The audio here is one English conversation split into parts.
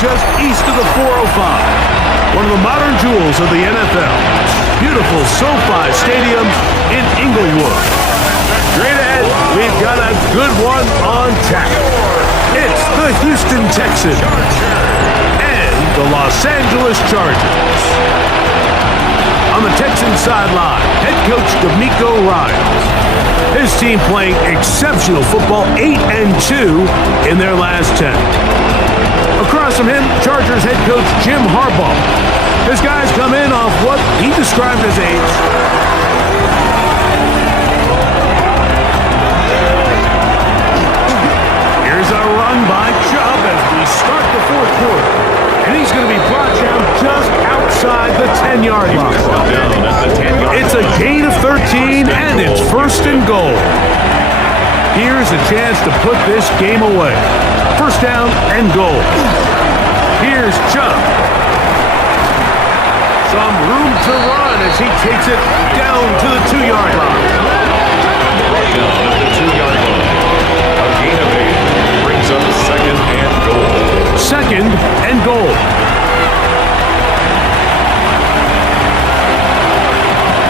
just east of the 405. One of the modern jewels of the NFL. Beautiful SoFi Stadium in Inglewood. Straight ahead, we've got a good one on tap. It's the Houston Texans and the Los Angeles Chargers. On the Texans sideline, head coach D'Amico Ryans. His team playing exceptional football, 8-2 in their last 10. Across from him, Chargers head coach Jim Harbaugh. His guys come in off what he described as a Here's a run by Chubb as we start the fourth quarter. And he's going to be brought down just outside the 10-yard line. It's a gain of 13, and it's first and goal. Here's a chance to put this game away. First down and goal. Here's Chubb. Some room to run as he takes it down to the 2-yard line. Down at the 2-yard line. A gain of 8 brings up second and goal. Second and goal.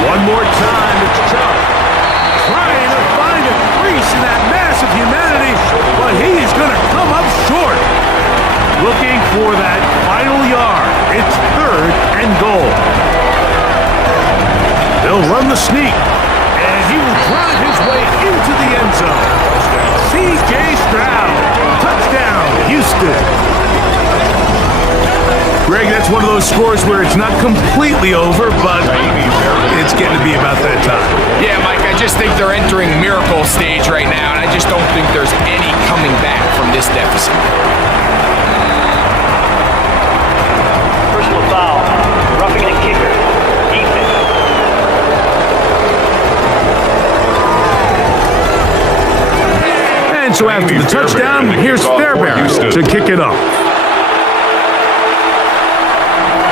One more time, it's Chubb. Trying to find a crease in that mass of humanity, but he's going to come up short. Looking for that final yard. It's third and goal. They'll run the sneak, and he will drive his way into the end zone. C.J. Stroud, touchdown, Houston. Greg, that's one of those scores where it's not completely over, but it's getting to be about that time. Yeah, Mike, I just think they're entering miracle stage right now, and I just don't think there's any coming back from this deficit. Personal foul, roughing the kicker, Ethan. And so after the touchdown, here's Fairbairn to kick it off.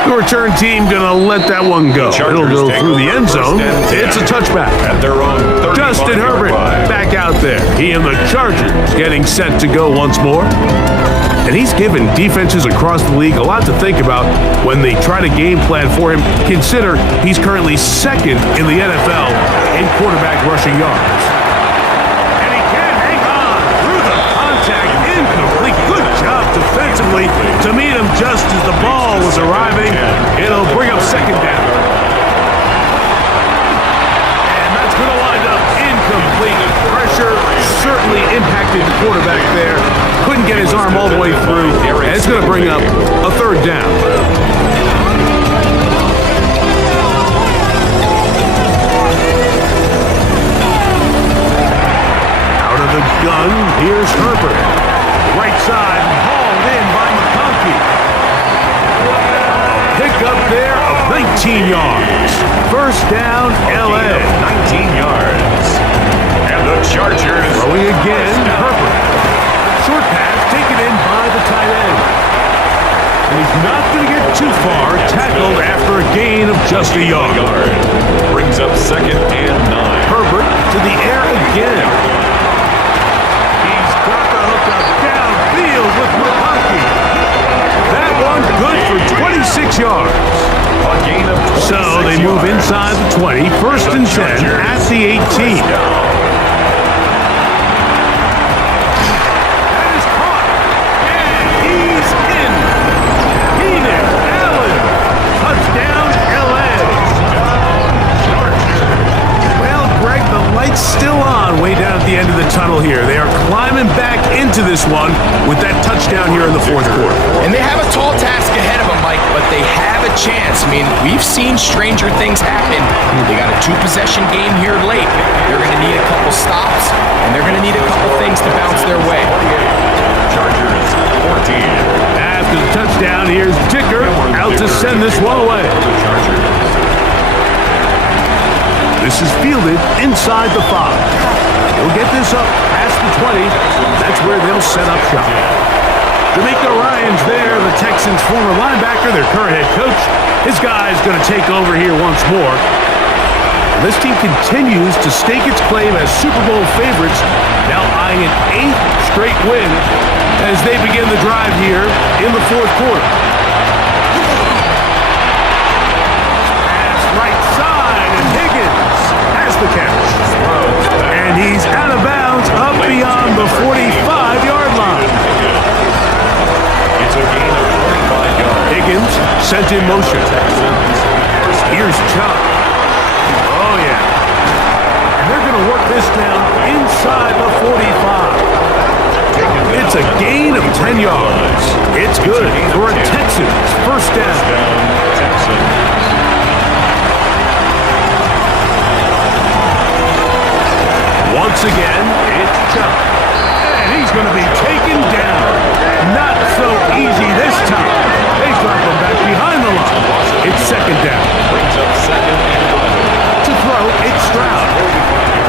The return team gonna let that one go. It'll go through the end zone. It's a touchback. At their own Justin Herbert back out there. He and the Chargers getting set to go once more. And he's given defenses across the league a lot to think about when they try to game plan for him. Consider he's currently second in the NFL in quarterback rushing yards. And he can hang on through the contact. Incomplete. Good job defensively to meet him just as the ball was arriving. It'll bring up second down. And that's going to wind up incomplete. Pressure certainly impacted the quarterback there. Couldn't get his arm all the way through. And it's going to bring up a third down. Out of the gun, here's Herbert. Right side, hauled in by McConkey. Pick up there of 19 yards. First down, L.A. 19 yards. And the Chargers throwing again, Herbert. Short pass taken in by the tight end. And he's not going to get too far. Tackled after a gain of just a yard. brings up second and 9. Herbert to the air again. He's got the hook up downfield with McConkey. That one good for 26 yards. A gain of 26 So they move yards. inside the 20, first and 10 at the 18. That is caught, and he's in. Keenan Allen, touchdown LA. Well, Greg, the light's still on way down at the end of the tunnel here. They are climbing back into this one with that touchdown here in the fourth quarter. And they have a tall task ahead of them, Mike, but they have a chance. I mean, we've seen stranger things happen. They got a 2-possession game here late. They're going to need a couple stops, and they're going to need a couple things to bounce their way. Chargers 14. After the touchdown, here's Dicker out to send this one away. This is fielded inside the 5. They'll get this up past the 20. That's where they'll set up shop. D'Amico Ryans there, the Texans' former linebacker, their current head coach. His guy's going to take over here once more. This team continues to stake its claim as Super Bowl favorites, now eyeing an 8th straight win as they begin the drive here in the fourth quarter. Pass right side, and Higgins has the catch. And he's out of bounds up beyond the 45-yard line. It's a gain of 45 yards. Higgins sent in motion. Here's Chubb. Oh, yeah. And they're going to work this down inside the 45. It's a gain of 10 yards. It's good for a Texans first down. Once again, it's Chubb. And he's going to be taken down. Not so easy this time. They drop him back behind the line. It's second down. Brings up second and 11. To throw, it's Stroud.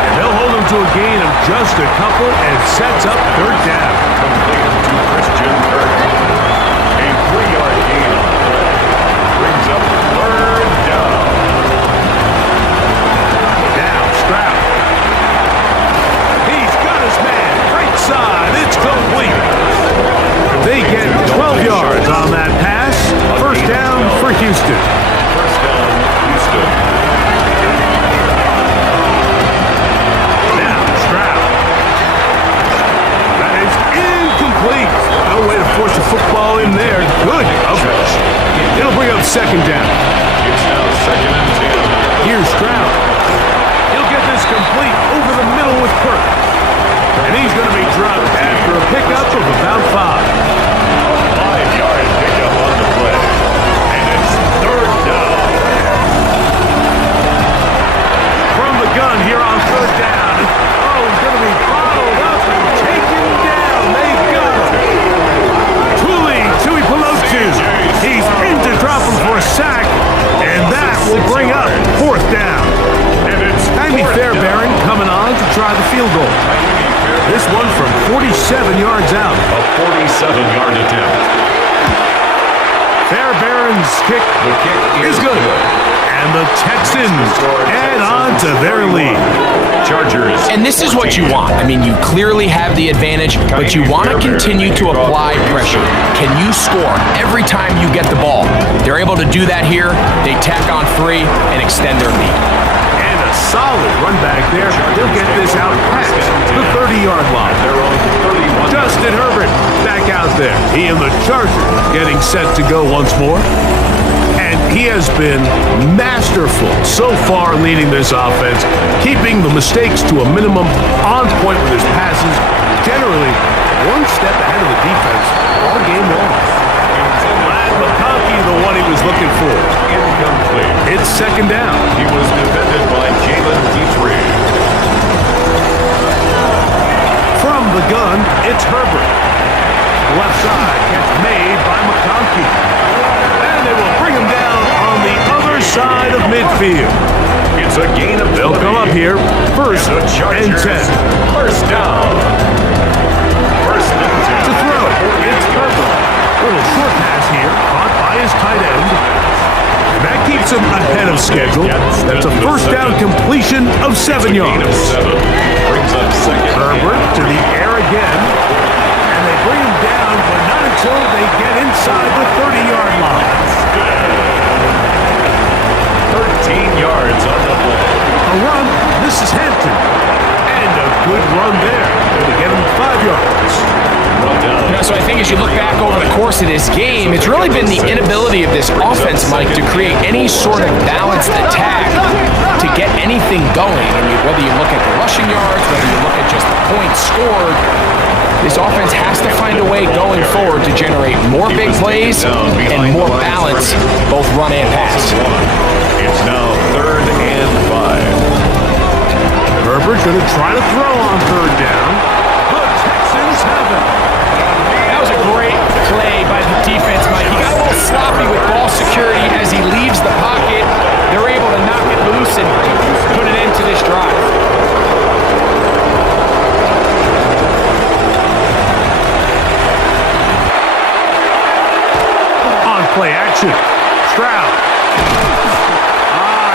And they'll hold him to a gain of just a couple and sets up third down. Complete to Christian Kirk. A 3-yard gain on the play. Brings up third down. Now Stroud. He's got his man. Right side. It's complete. They get 12 yards on that pass. First down for Houston. First down, Houston. Now Stroud. That is incomplete. No way to force a football in there. Good coverage. It'll bring up second down. It's now second and 10. Here's Stroud. He'll get this complete over the middle with Kirk. And he's going to be dropped after a pickup of about 5. A 5-yard pickup on the play. And it's third down. From the gun here on third down. Oh, he's going to be bottled up and taken down. They've got him. Tui Pelotu. He's in to drop him for a sack. And that will bring up fourth down. And it's Amy Fairbairn coming on to try the field goal. This one from 47 yards out. A 47-yard attempt. Fairbairn's kick The kick is good. And the Texans add on to their lead. Chargers. And this is what you want. I mean, you clearly have the advantage, but you want to continue to apply pressure. Can you score every time you get the ball? They're able to do that here. They tack on 3 and extend their lead. And a solid run back there. He'll get this out past the 30-yard line. Their own 31. Justin Herbert back out there. He and the Chargers getting set to go once more. And he has been masterful so far leading this offense, keeping the mistakes to a minimum, on point with his passes, generally one step ahead of the defense all game long. Brad McConkey, the one he was looking for. Incomplete. It's second down. He was defended by Jalen Dietrich. From the gun, it's Herbert. Left side gets made by McConkey. And they will bring him down on the other side of midfield. It's a gain of 20. They'll come up here first The and 10. Chargers. First down. First and 10. To throw, it's Herbert. Little short pass here, caught by his tight end. And that keeps him ahead of schedule. That's a first down completion of 7 Gain of yards. 7. Brings up second. Herbert to the air again. And they bring him down, but not until they get inside the 30-yard line. 13 yards on the play. A run, this is Hampton. And a good run there. It'll get him 5 yards. Brought down. So I think as you look back over the course of this game, it's really been the inability of this offense, Mike, to create any sort of balanced attack to get anything going. I mean, whether you look at the rushing yards, whether you look at just the points scored, this offense has to find a way going forward to generate more big plays and more balance, both run and pass. It's now third and 5. Herbert going to try to throw on third down. The Texans have it. That was a great play by the defense, Mike. He got a little sloppy with ball security as he leaves the pocket. They're able to knock it loose and put it into this drive. On play action. Stroud.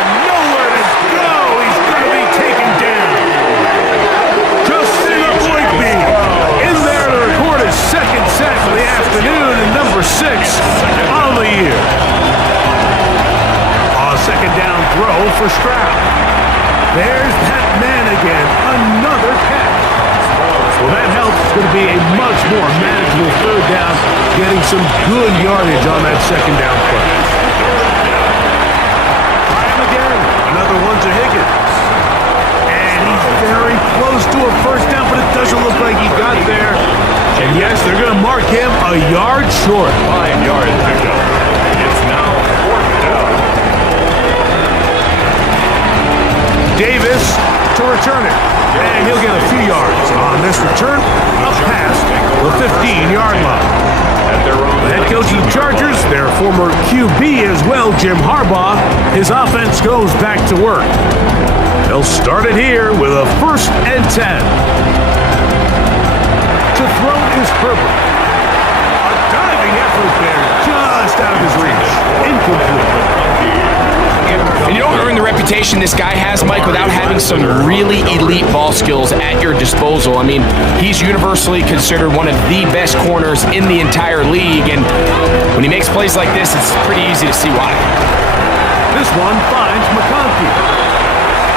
Nowhere to go. He's going to be taken down. Justin Avoidme in there to record his second number 6 on the year. A second down throw for Stroud. There's that man again. Another catch. Well, that helps. It's going to be a much more manageable third down, getting some good yardage on that second down play. Try him again. Another one to Higgins. And he's very close to a first down, but it doesn't look like he got there. And yes, they're going to mark him a yard short. 5-yard pickup. It's now 4th down. Davis to return it. And he'll get a few yards on this return up past the 15-yard line. The head coach of the Chargers, their former QB as well, Jim Harbaugh, his offense goes back to work. They'll start it here with a 1st and 10. To throw is Herbert. A diving effort there, just out of his reach. Incomplete. And you don't earn the reputation this guy has, Mike, without having some really elite ball skills at your disposal. I mean, he's universally considered one of the best corners in the entire league, and when he makes plays like this, it's pretty easy to see why. This one finds McConkey.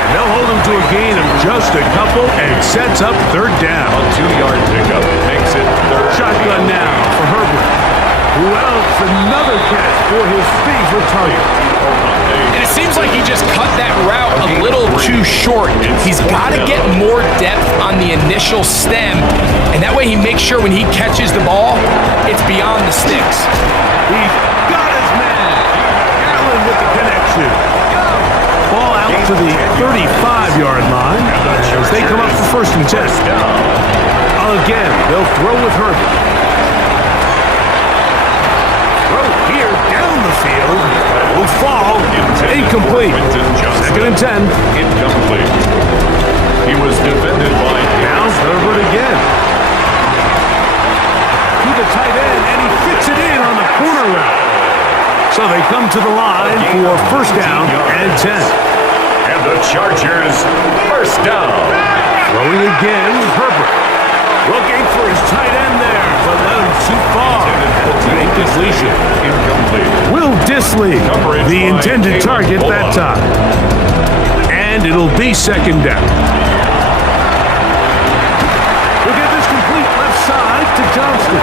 And they'll hold him to a gain of just a couple and sets up 3rd down. A 2-yard pickup makes it 3rd. Shotgun now for Herbert. Who else? Another catch for his favorite target. And it seems like he just cut that route a little too short. He's got to get more depth on the initial stem, and that way he makes sure when he catches the ball, it's beyond the sticks. He's got his man. Allen with the connection. Ball out to the 35-yard line as they come up for 1st and 10. Again, they'll throw with Herbert. Here down the field will fall incomplete. 2nd and 10. Incomplete. He was defended by Now Herbert again. To the tight end, and he fits it in on the corner route. So they come to the line for 1st down and 10. And the Chargers 1st down. Throwing again, Herbert. Looking for his tight end there, but let him too far. Incompletion. Incomplete. Will Disley, the intended target that time. And it'll be 2nd down. We'll get this complete left side to Johnston.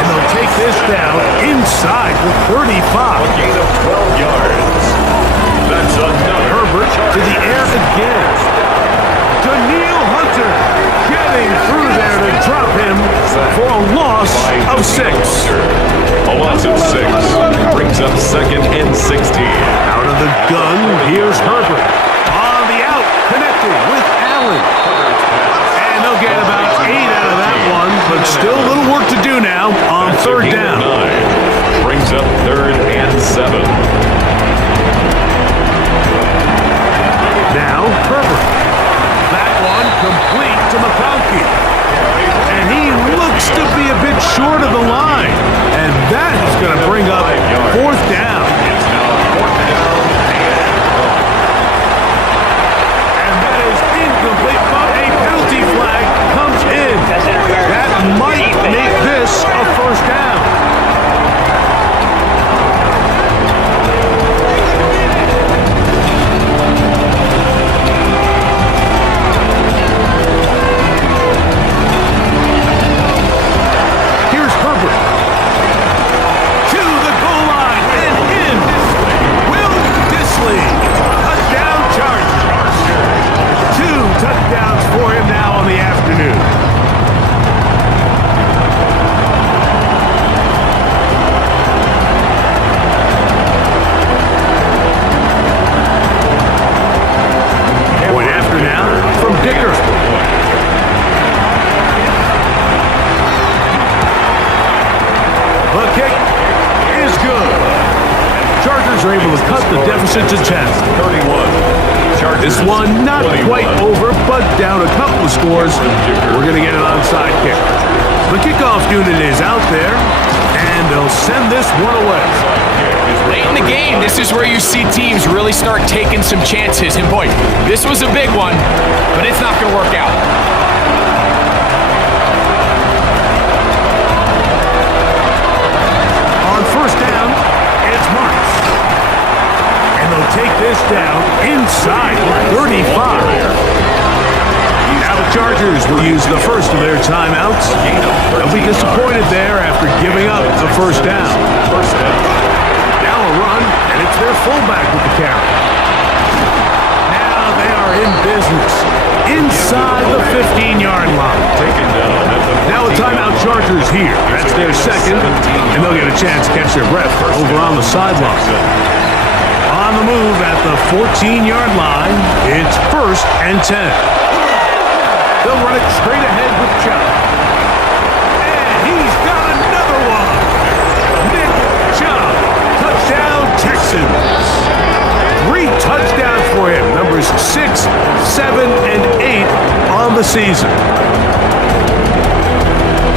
And they'll take this down inside the 35. A gain of 12 yards. That's another. Herbert to the air again. To Neil Hunter. Getting through there to drop him for a loss of 6. A loss of 6 brings up 2nd and 16. Out of the gun, here's Herbert. On the out, connected with Allen. And they'll get about 8 out of that one, but still a little work to do now on 3rd down. 9 brings up 3rd and 7. Now Herbert. That one complete to McConkey. And he looks to be a bit short of the line. And that is going to bring up 4th down. It's now 4th down And that is incomplete, but a penalty flag comes in. That might make this a 1st down. For him now on the afternoon. Point after now from Dicker. The kick is good. Chargers are able to cut the deficit to 10. 31. This one not quite over, but down a couple of scores. We're going to get an onside kick. The kickoff unit is out there, and they'll send this one away. Late in the game, this is where you see teams really start taking some chances. And boy, this was a big one, but it's not going to work out. down inside the 35. Now the Chargers will use the first of their timeouts. They'll be disappointed there after giving up the first down. Now a run, and it's their fullback with the carry. Now they are in business inside the 15-yard line. Now a timeout Chargers here. That's their second, and they'll get a chance to catch their breath over on the sideline. On the move at the 14-yard line, it's 1st and 10. They'll run it straight ahead with Chubb. And he's got another one. Nick Chubb. Touchdown, Texans. 3 touchdowns for him. Numbers 6, 7, and 8 on the season.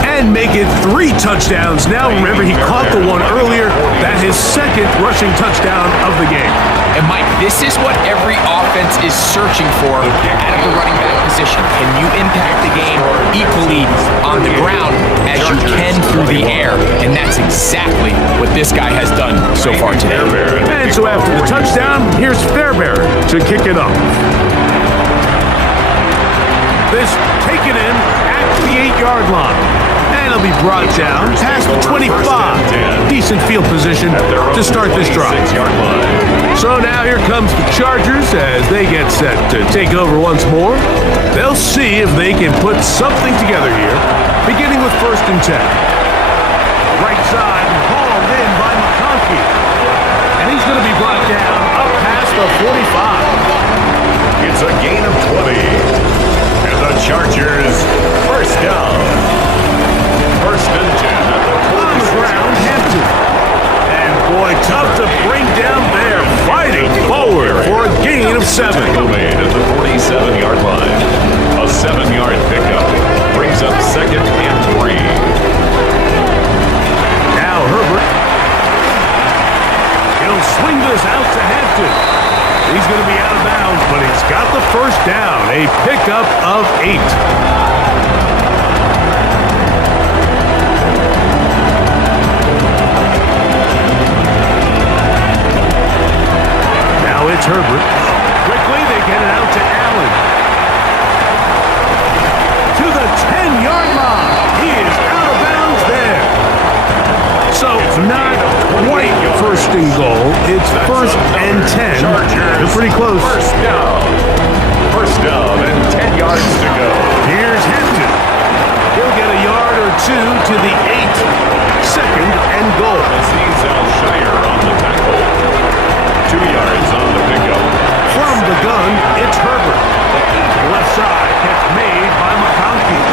And make it 3 touchdowns. Now, remember, he caught the one earlier. That's his second rushing touchdown of the game. And, Mike, this is what every offense is searching for out of the running back position. Can you impact the game equally on the ground as you can through the air? And that's exactly what this guy has done so far today. And so after the touchdown, here's Fairbairn to kick it off. This taken in at the 8-yard line. And it'll be brought down past the 25. Decent field position to start this drive. So now here comes the Chargers as they get set to take over once more. They'll see if they can put something together here, beginning with 1st and 10. Right side, hauled in by McConkey. And he's going to be brought down up past the 45. It's a gain of 20. And the Chargers, 1st down. 1st and 10 at the 46. On the ground, Hampton. And boy, tough to bring down there. Fighting forward for a gain of 7. Made at the 47-yard line. A 7-yard pickup brings up 2nd and 3. Now Herbert. He'll swing this out to Hampton. He's going to be out of bounds, but he's got the 1st down. A pickup of 8. It's Herbert. Quickly, they get it out to Allen. To the 10-yard line. He is out of bounds there. So, not quite 1st and goal. It's 1st and 10. They're pretty close. 1st down. 1st down and 10 yards to go. Here's Hampton. He'll get a yard or 2 to the 8. 2nd and goal. Sees Al Shire on the tackle. 2 yards on the pickup. From the gun, it's Herbert. Left side, catch made by McConkey.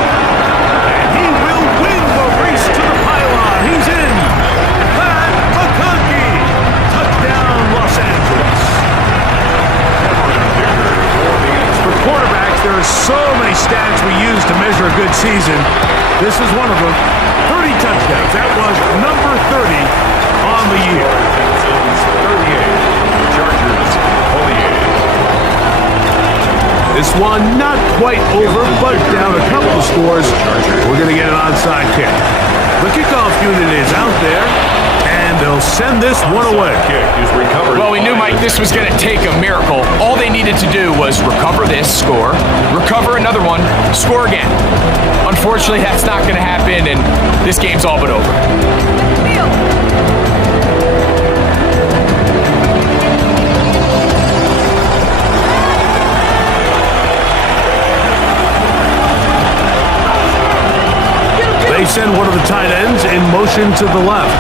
And he will win the race to the pylon. He's in. Pat McConkey. Touchdown, Los Angeles. For quarterbacks, there are so many stats we use to measure a good season. This is one of them. 30 touchdowns. That was number 30 on the year. 38. Chargers, 28. This one not quite over, but down a couple of scores. We're going to get an onside kick. The kickoff unit is out there, and they'll send this one away. Kick is recovered. Well, we knew, Mike, this was going to take a miracle. All they needed to do was recover this, score, recover another one, score again. Unfortunately, that's not going to happen, and this game's all but over. They send one of the tight ends in motion to the left.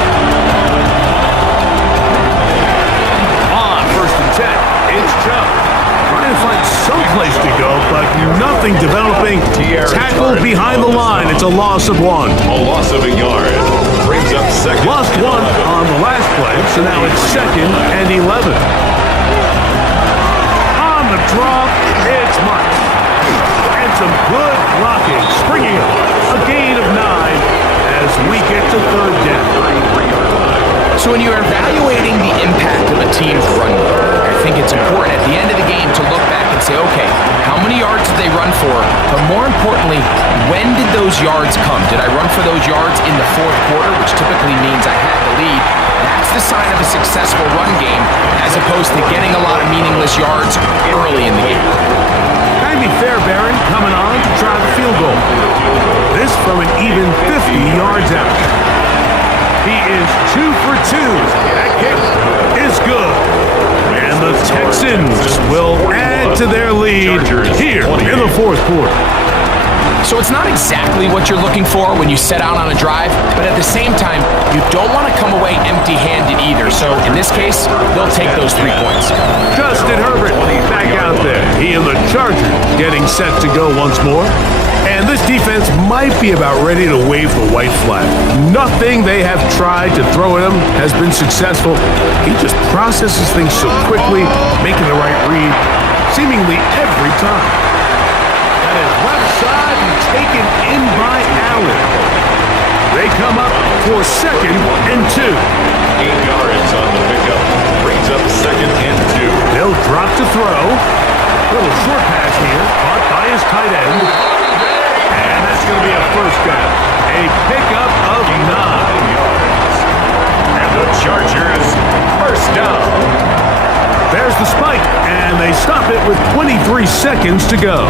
On 1st and 10, it's Chubb. Trying to find some place to go, but nothing developing. Tackled behind the line. It's a loss of 1. A loss of a yard. Brings up 2nd. Lost 1 on the last play, so now it's 2nd and 11. On the drop, it's Mike. And some good blocking, springing up. A gain of 9 as we get to 3rd down. So when you're evaluating the impact of a team's run game, I think it's important at the end of the game to look back and say, okay, how many yards did they run for? But more importantly, when did those yards come? Did I run for those yards in the 4th quarter, which typically means I had the lead? That's the sign of a successful run game as opposed to getting a lot of meaningless yards early in the game. Can be fair, Barron coming on to try the field goal. This from an even 50 yards out. He is 2 for 2. That kick is good. And the Texans will add to their lead here in the fourth quarter. So it's not exactly what you're looking for when you set out on a drive, but at the same time, you don't want to come away empty-handed either. So in this case, they'll take those 3 points. Justin Herbert back out there. He and the Chargers getting set to go once more. And this defense might be about ready to wave the white flag. Nothing they have tried to throw at him has been successful. He just processes things so quickly, making the right read seemingly every time. That is left side and taken in by Allen. They come up for 2nd and 2. 8 yards on the pickup. Brings up 2nd and 2. They'll drop to throw. Little short pass here, caught by his tight end. And that's going to be a first down. A pickup of 9. And the Chargers first down. There's the spike, and they stop it with 23 seconds to go.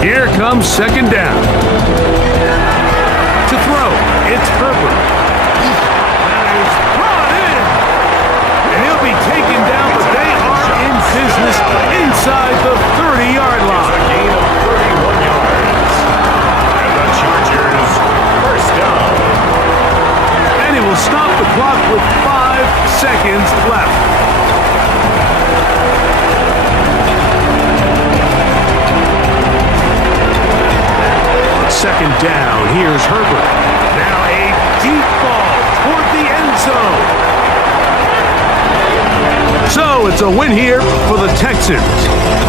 Here comes 2nd down. To throw, it's Herbert. And it's brought in. And he'll be taken down, but they are in business inside the 30-yard line. A gain of 31 yards. And the Chargers first down. And he will stop the clock with 5 seconds left. 2nd down, here's Herbert. Now a deep ball toward the end zone. So it's a win here for the Texans.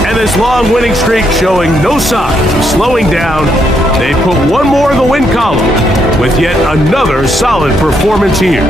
And this long winning streak showing no signs of slowing down. They put one more in the win column with yet another solid performance here.